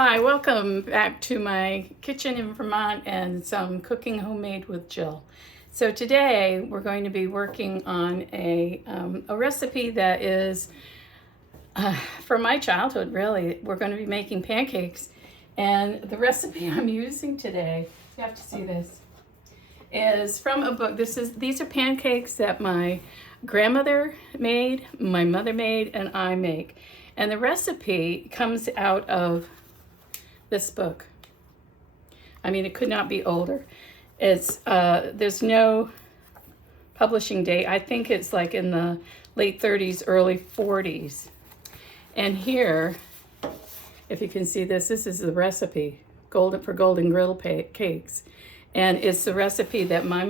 Hi, welcome back to my kitchen in Vermont and some cooking homemade with Jill. So today we're going to be working on a recipe that is from my childhood, really. We're going to be making pancakes, and the recipe I'm using today, you have to see this, is from a book. These are pancakes that my grandmother made, my mother made, and I make. And the recipe comes out of this book. I mean, it could not be older. It's there's no publishing date. I think it's like in the late 30s, early 40s. And here, if you can see this is the recipe, golden griddle cakes. And it's the recipe that my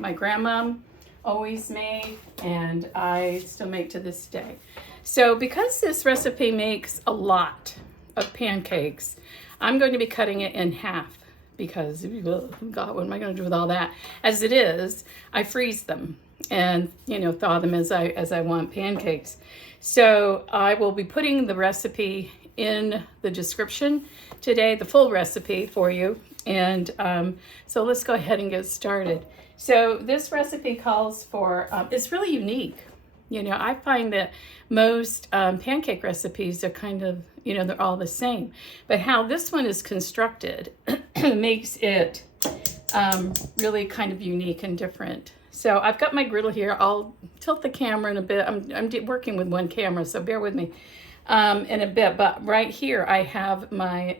grandmom always made, and I still make to this day. So because this recipe makes a lot of pancakes, I'm going to be cutting it in half because, oh God, what am I going to do with all that? As it is, I freeze them and, thaw them as I want pancakes. So I will be putting the recipe in the description today, the full recipe for you. And so let's go ahead and get started. So this recipe calls for, it's really unique. I find that most pancake recipes are kind of, they're all the same. But how this one is constructed makes it really kind of unique and different. So I've got my griddle here. I'll tilt the camera in a bit. I'm working with one camera, so bear with me in a bit. But right here I have my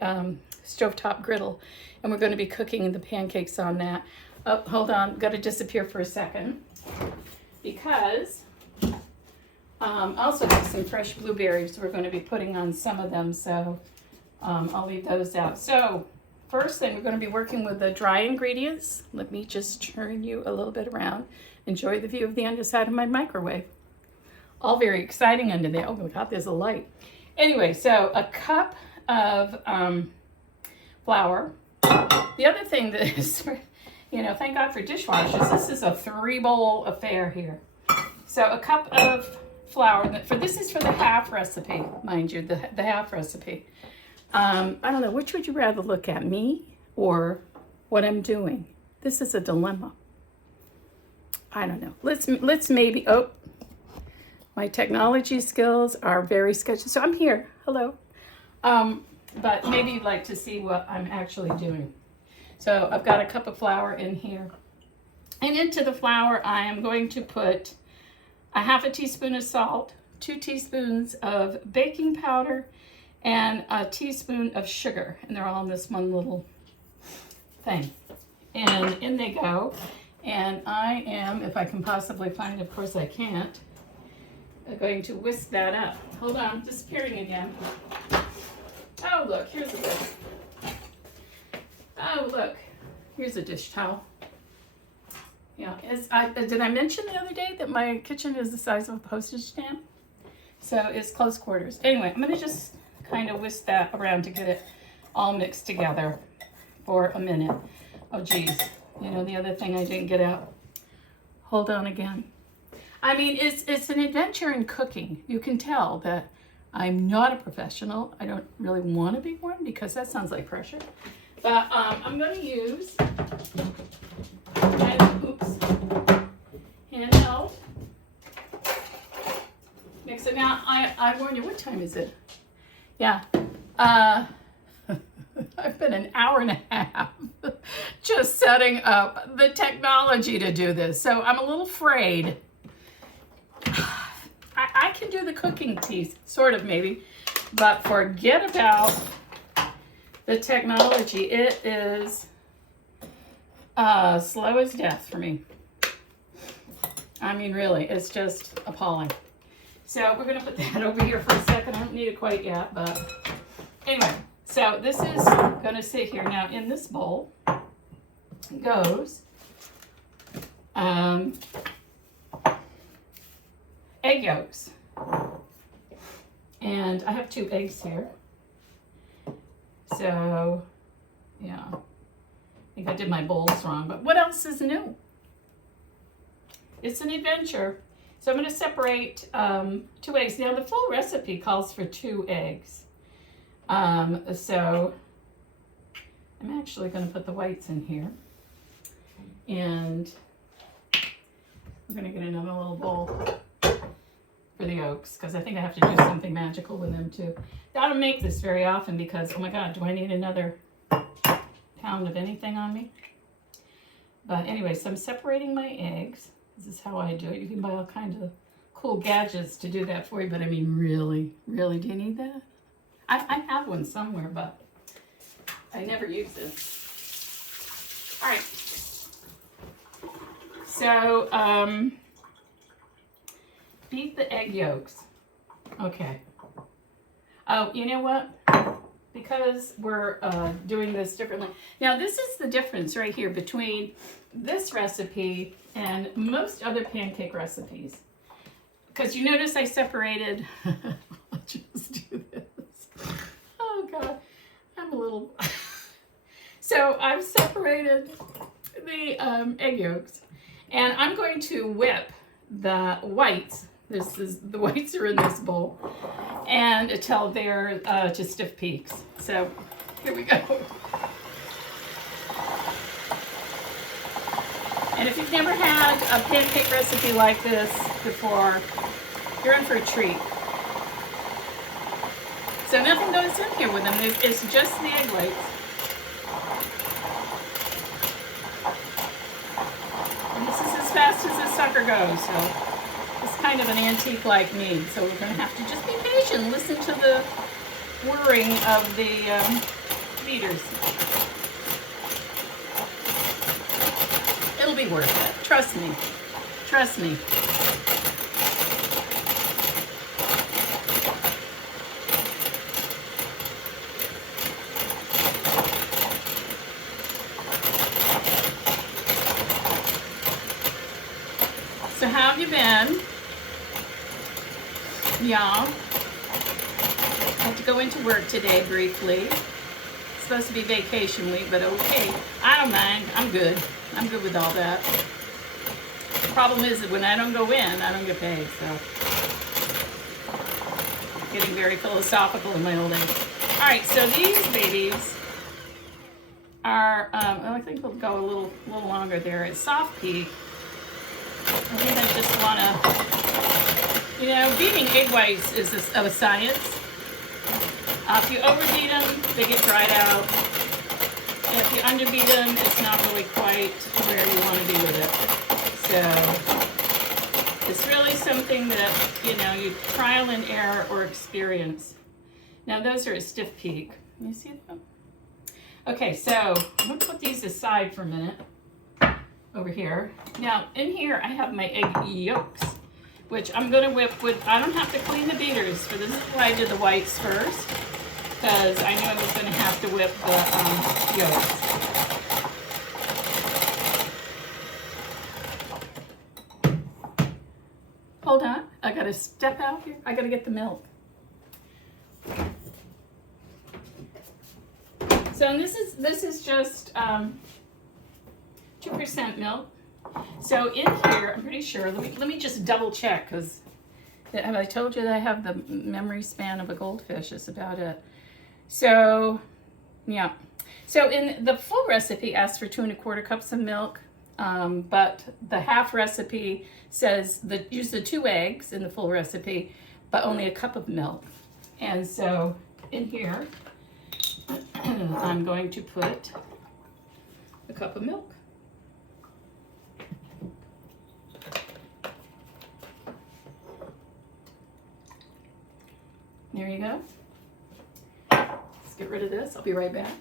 stovetop griddle, and we're going to be cooking the pancakes on that. Oh, hold on. Got to disappear for a second because also have some fresh blueberries. We're going to be putting on some of them, so I'll leave those out. So first thing, we're going to be working with the dry ingredients. Let me just turn you a little bit around. Enjoy the view of the underside of my microwave. All very exciting under there. Oh my God, there's a light. Anyway, so a cup of flour. The other thing that is, thank God for dishwashers. This is a 3-bowl affair here. So a cup of flour. This is for the half recipe, mind you, the half recipe. I don't know, which would you rather look at, me or what I'm doing? This is a dilemma. I don't know. Let's maybe, my technology skills are very sketchy. So I'm here, hello. But maybe you'd like to see what I'm actually doing. So I've got a cup of flour in here. And into the flour, I am going to put a half a teaspoon of salt, 2 teaspoons of baking powder, and a teaspoon of sugar. And they're all in this one little thing. And in they go. And I am, if I can possibly find it, of course I can't, going to whisk that up. Hold on, disappearing again. Oh, look, here's a whisk. Oh, look, here's a dish towel. Yeah, did I mention the other day that my kitchen is the size of a postage stamp? So it's close quarters. Anyway, I'm going to just kind of whisk that around to get it all mixed together for a minute. Oh, geez. The other thing I didn't get out. Hold on again. I mean, it's an adventure in cooking. You can tell that I'm not a professional. I don't really want to be one because that sounds like pressure. But I'm going to use handheld mixer. Now, I warn you, what time is it? Yeah. I've been an hour and a half just setting up the technology to do this. So I'm a little afraid. I can do the cooking piece, sort of maybe, but forget about the technology. It is slow as death for me. I mean, really, it's just appalling. So we're going to put that over here for a second. I don't need it quite yet, but anyway. So this is going to sit here. Now in this bowl goes egg yolks. And I have 2 eggs here. So, yeah. I think I did my bowls wrong, but what else is new? It's an adventure. So I'm going to separate 2 eggs. Now the full recipe calls for 2 eggs. So I'm actually going to put the whites in here, and we're going to get another little bowl for the yolks, because I think I have to do something magical with them too. I don't make this very often because, oh my God, do I need another pound of anything on me? But anyway, so I'm separating my eggs. This is how I do it. You can buy all kinds of cool gadgets to do that for you, but I mean, really, do you need that? I have one somewhere, but I never use it. All right. So, beat the egg yolks. Okay. Oh, you know what? Because we're doing this differently. Now, this is the difference right here between this recipe and most other pancake recipes. Because you notice I separated, I'll just do this. Oh God, I'm a little, so I've separated the egg yolks, and I'm going to whip the whites. The whites are in this bowl, and until they're to stiff peaks. So here we go. And if you've never had a pancake recipe like this before, you're in for a treat. So nothing goes in here with them. It's just the egg whites. And this is as fast as this sucker goes, so it's kind of an antique-like need. So we're going to have to just be patient, listen to the whirring of the beaters. It'll be worth it. Trust me. Trust me. So how have you been? Y'all. I have to go into work today briefly. It's supposed to be vacation week, but okay. I don't mind. I'm good. I'm good with all that. The problem is that when I don't go in, I don't get paid, so. Getting very philosophical in my old age. All right, so these babies are, I think we'll go a little longer there. It's soft peak. I think I just want to, you know, beating egg whites is a science. If you overbeat them, they get dried out. And if you underbeat them, it's not really quite where you want to be with it. So it's really something that, you know, you trial and error or experience. Now those are a stiff peak. You see them? Okay, so I'm going to put these aside for a minute. Over here. Now, in here, I have my egg yolks, which I'm going to whip with, I don't have to clean the beaters for this. This is why I did the whites first, because I knew I was going to have to whip the yolks. Hold on. I got to step out here. I got to get the milk. So, and this is just 2% milk. So in here, I'm pretty sure, let me just double check, because have I told you that I have the memory span of a goldfish? It's about it. So, yeah. So in the full recipe asks for 2 1/4 cups of milk, but the half recipe says that use the 2 eggs in the full recipe, but only a cup of milk. And so in here, I'm going to put a cup of milk. There you go. Let's get rid of this. I'll be right back.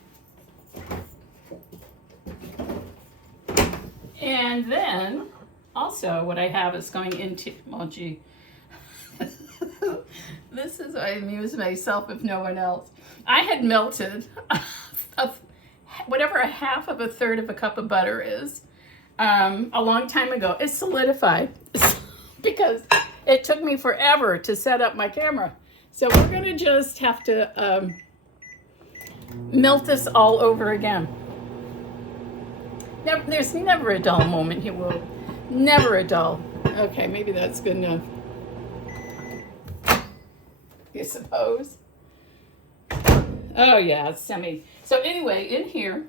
And then also what I have is going into, oh gee, this is, I amuse myself if no one else. I had melted whatever a half of a third of a cup of butter is a long time ago. It's solidified because it took me forever to set up my camera. So we're going to just have to melt this all over again. There's never a dull moment here, Will. Never a dull. Okay, maybe that's good enough. You suppose? Oh yeah, it's semi. So anyway, in here,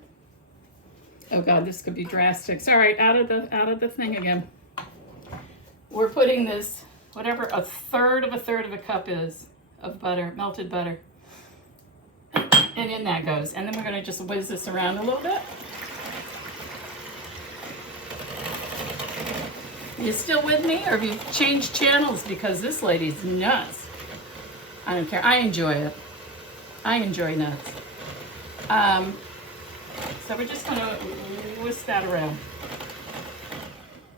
oh God, this could be drastic. Sorry, out of the thing again. We're putting this, whatever a third of a cup is of butter, melted butter. And in that goes. And then we're gonna just whiz this around a little bit. You still with me, or have you changed channels? Because this lady's nuts. I don't care, I enjoy it. I enjoy nuts. So we're just gonna whisk that around.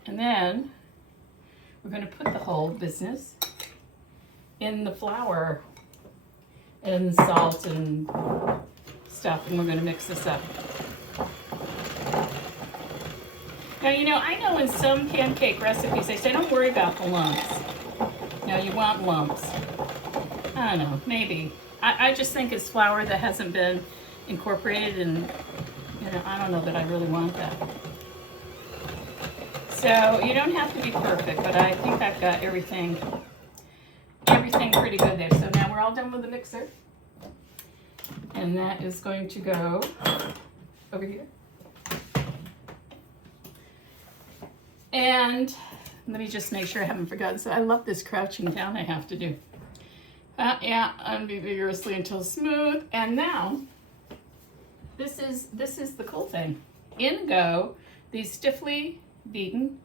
And then we're gonna put the whole business in the flour and salt and stuff, and we're gonna mix this up. Now, you know, I know in some pancake recipes they say don't worry about the lumps. No, you want lumps. I don't know, maybe. I just think it's flour that hasn't been incorporated, and you know, I don't know that I really want that. So you don't have to be perfect, but I think I've got everything pretty good there. So now we're all done with the mixer, and that is going to go over here. And let me just make sure I haven't forgotten. So I love this crouching down I have to do. Yeah, undo vigorously until smooth. And now, this is the cool thing. In go these stiffly beaten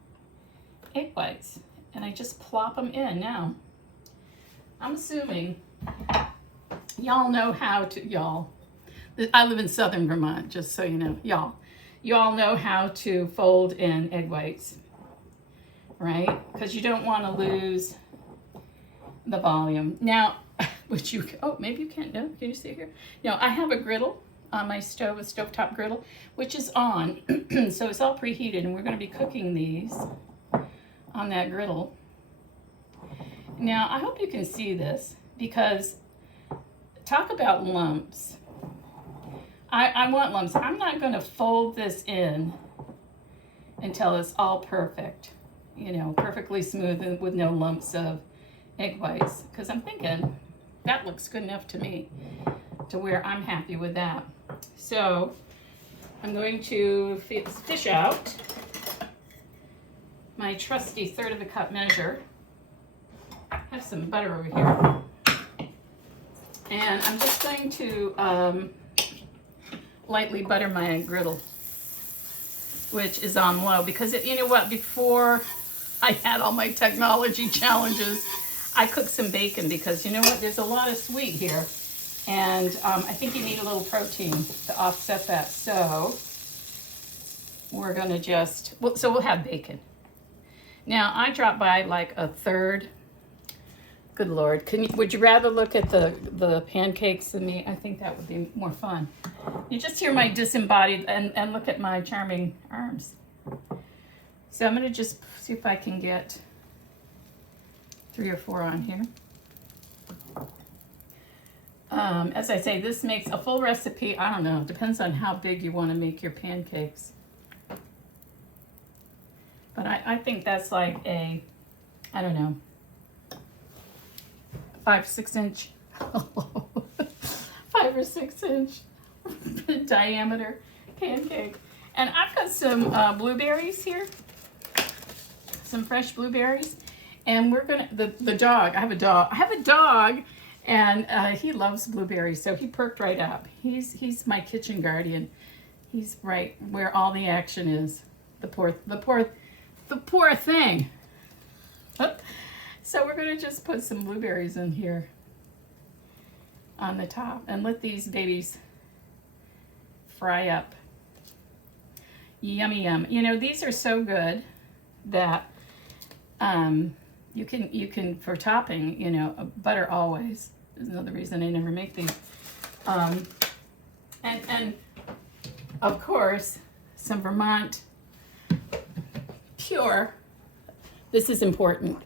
egg whites. And I just plop them in. Now, I'm assuming y'all know how to, I live in southern Vermont, just so you know, y'all know how to fold in egg whites, right? Because you don't want to lose the volume. Now, which you, oh, maybe you can't, no, can you see here? No, I have a griddle on my stove, a stovetop griddle, which is on, so it's all preheated, and we're going to be cooking these on that griddle. Now, I hope you can see this, because talk about lumps. I want lumps. I'm not going to fold this in until it's all perfect, you know, perfectly smooth and with no lumps of egg whites, because I'm thinking that looks good enough to me to where I'm happy with that. So I'm going to fish out my trusty third of a cup measure. I have some butter over here, and I'm just going to lightly butter my griddle, which is on low, because you know what, before I had all my technology challenges, I cooked some bacon, because you know what, there's a lot of sweet here, and I think you need a little protein to offset that. So we're gonna just, so we'll have bacon. Now I dropped by like a third. Good Lord, would you rather look at the pancakes than me? I think that would be more fun. You just hear my disembodied, and look at my charming arms. So I'm gonna just see if I can get 3 or 4 on here. As I say, this makes a full recipe. I don't know, it depends on how big you want to make your pancakes. But I think that's like a, I don't know, 5 or 6 inch, 5 or 6 inch diameter pancake. And I've got some blueberries here, some fresh blueberries. And we're gonna, the dog, I have a dog, and he loves blueberries, so he perked right up. He's my kitchen guardian. He's right where all the action is. The poor thing. So we're gonna just put some blueberries in here on the top and let these babies fry up. Yummy, yum. You know, these are so good that you can for topping, you know, butter always. There's another reason I never make these. And of course, some Vermont pure, this is important,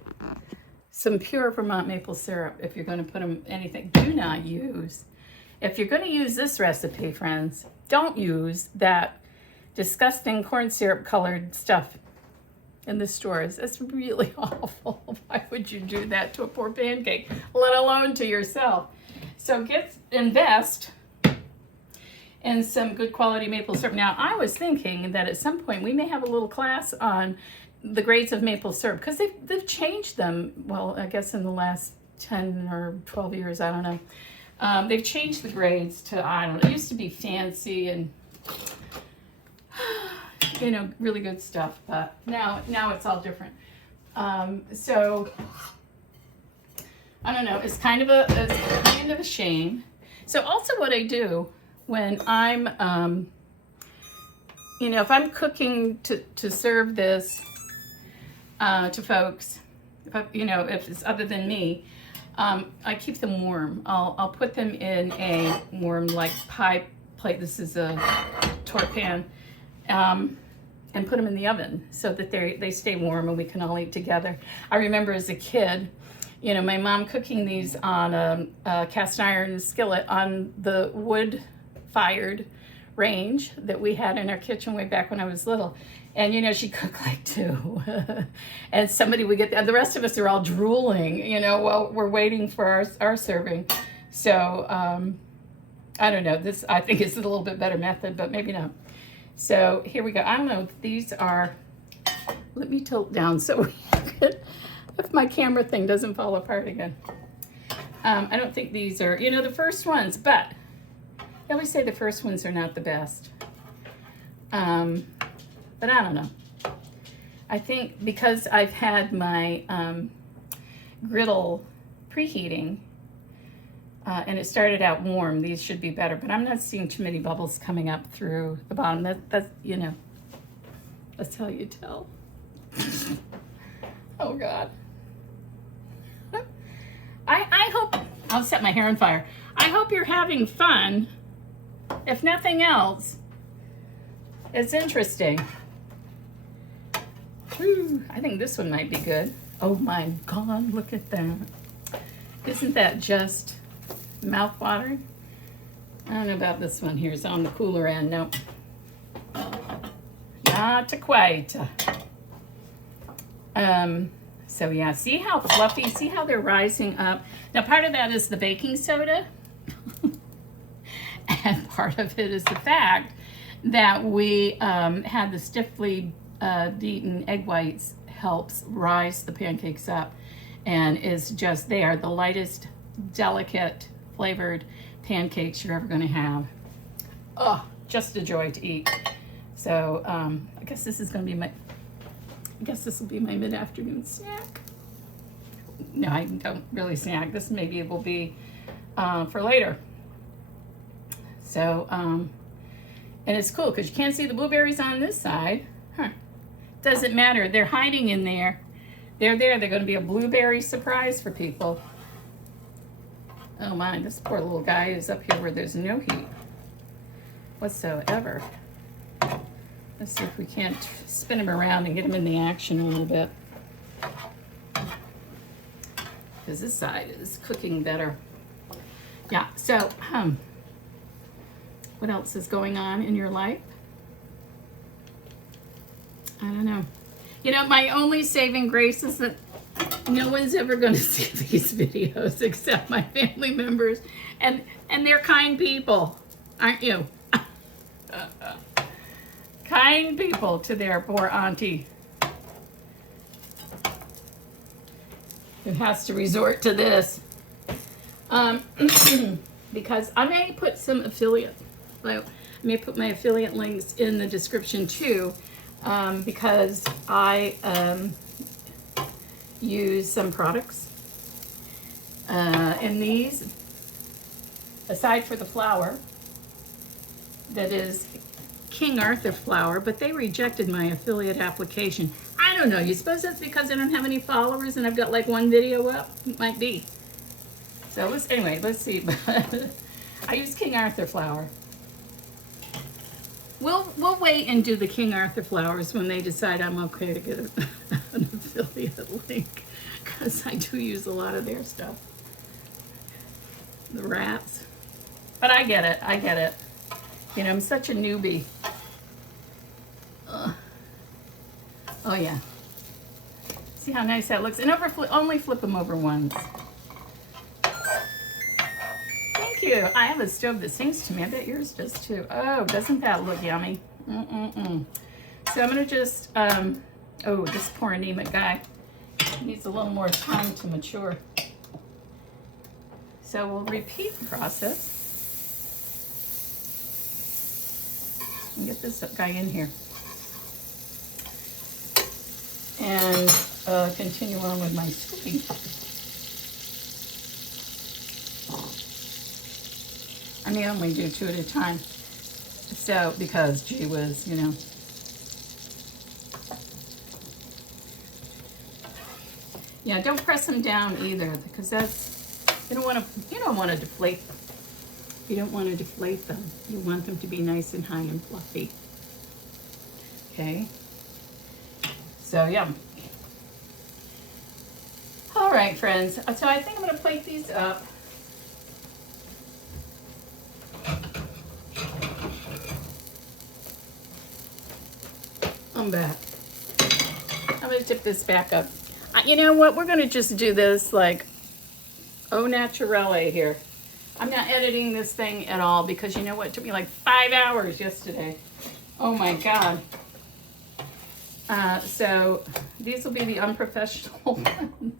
some pure Vermont maple syrup if you're going to put them anything. Do not use, if you're going to use this recipe, friends, don't use that disgusting corn syrup colored stuff in the stores. It's really awful. Why would you do that to a poor pancake, let alone to yourself? So invest and some good quality maple syrup. Now, I was thinking that at some point we may have a little class on the grades of maple syrup, because they've changed them. Well, I guess in the last 10 or 12 years, I don't know. They've changed the grades to, I don't know, it used to be fancy and, you know, really good stuff, but now it's all different. So, I don't know, it's kind of a shame. So also what I do when I'm, you know, if I'm cooking to serve this to folks, if it's other than me, I keep them warm. I'll put them in a warm, like, pie plate. This is a torte pan, and put them in the oven so that they stay warm and we can all eat together. I remember as a kid, you know, my mom cooking these on a cast iron skillet on the wood-fired range that we had in our kitchen way back when I was little. And, you know, she cooked like two. And somebody would get the rest of us are all drooling, you know, while we're waiting for our serving. So, I don't know. This, I think, is a little bit better method, but maybe not. So, here we go. I don't know. These are, let me tilt down so if my camera thing doesn't fall apart again. I don't think these are, you know, the first ones, but I always say the first ones are not the best. But I don't know. I think because I've had my griddle preheating and it started out warm, these should be better, but I'm not seeing too many bubbles coming up through the bottom. That's, you know, that's how you tell. Oh God. I hope, I'll set my hair on fire. I hope you're having fun. If nothing else, it's interesting. Whew, I think this one might be good. Oh my God, look at that. Isn't that just mouth-watering? I don't know about this one here. It's on the cooler end. Nope. Not quite. So yeah, see how fluffy, see how they're rising up. Now part of that is the baking soda. And part of it is the fact that we had the stiffly beaten egg whites helps rise the pancakes up, and is just, they are the lightest, delicate, flavored pancakes you're ever gonna have. Oh, just a joy to eat. So I guess this is gonna be this will be my mid-afternoon snack. No, I don't really snack. This maybe will be for later. So, and it's cool because you can't see the blueberries on this side. Huh. Doesn't matter. They're hiding in there. They're there. They're going to be a blueberry surprise for people. Oh my, this poor little guy is up here where there's no heat whatsoever. Let's see if we can't spin him around and get him in the action a little bit. Because this side is cooking better. Yeah, so, what else is going on in your life? I don't know. You know, my only saving grace is that no one's ever going to see these videos except my family members. And they're kind people, aren't you? Kind people to their poor auntie who has to resort to this. Because I may put some I may put my affiliate links in the description too, because I use some products. And these, aside for the flour, that is King Arthur flour, but they rejected my affiliate application. I don't know. You suppose that's because I don't have any followers and I've got like one video up? It might be. So anyway, let's see. I use King Arthur flour. We'll wait and do the King Arthur flowers when they decide I'm okay to get an affiliate link, because I do use a lot of their stuff. The rats. But I get it. I get it. You know, I'm such a newbie. Oh yeah. See how nice that looks? And only flip them over once. Thank you. I have a stove that sings to me. I bet yours does too. Oh, doesn't that look yummy? So I'm gonna just, oh, this poor anemic guy needs a little more time to mature. So we'll repeat the process and get this guy in here. And continue on with my cooking. I mean, I only do 2 at a time. So, because gee whiz, you know. Yeah, don't press them down either, because that's, you don't want to deflate them. You don't want to deflate them. You want them to be nice and high and fluffy. Okay. So, yeah. All right, friends. So I think I'm going to plate these up. I'm back. I'm going to tip this back up. You know what? We're going to just do this like au naturel here. I'm not editing this thing at all because you know what? It took me like 5 hours yesterday. Oh my God. So these will be the unprofessional ones.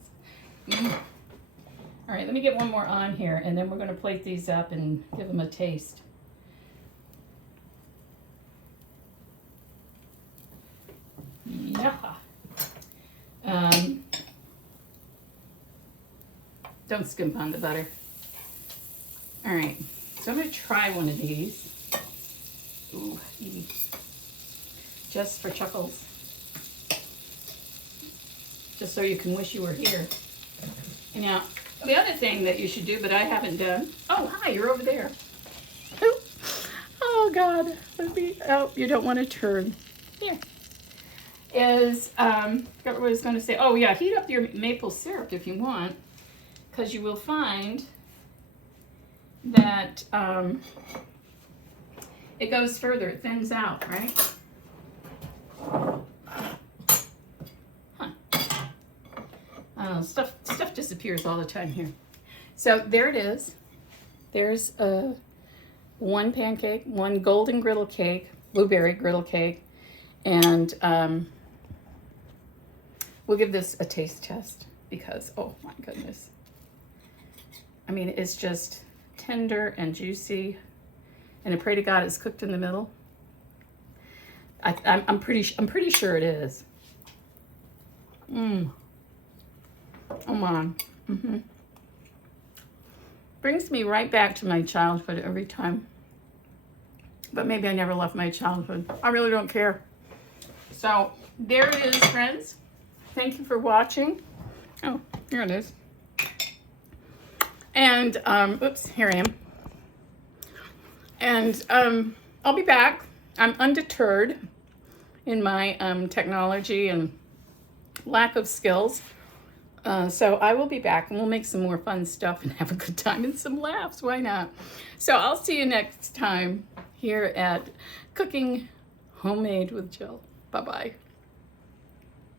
All right, let me get one more on here and then we're going to plate these up and give them a taste. Yeah. Don't skimp on the butter. All right, so I'm going to try one of these. Ooh, just for chuckles. Just so you can wish you were here. Now, the other thing that you should do, but I haven't done. Oh, hi, you're over there. Oh, God. Oh, you don't want to turn. Here. Is, forgot what I was going to say. Oh, yeah, heat up your maple syrup if you want, because you will find that it goes further, it thins out, right? Stuff disappears all the time here. So there it is. There's one pancake, one golden griddle cake, blueberry griddle cake, and we'll give this a taste test because, oh my goodness. I mean, it's just tender and juicy, and I pray to God it's cooked in the middle. I'm pretty sure it is. Oh my. Brings me right back to my childhood every time. But maybe I never left my childhood. I really don't care. So there it is, friends. Thank you for watching. Oh, here it is. And, oops, here I am. And I'll be back. I'm undeterred in my technology and lack of skills. So I will be back and we'll make some more fun stuff and have a good time and some laughs. Why not? So I'll see you next time here at Cooking Homemade with Jill. Bye-bye.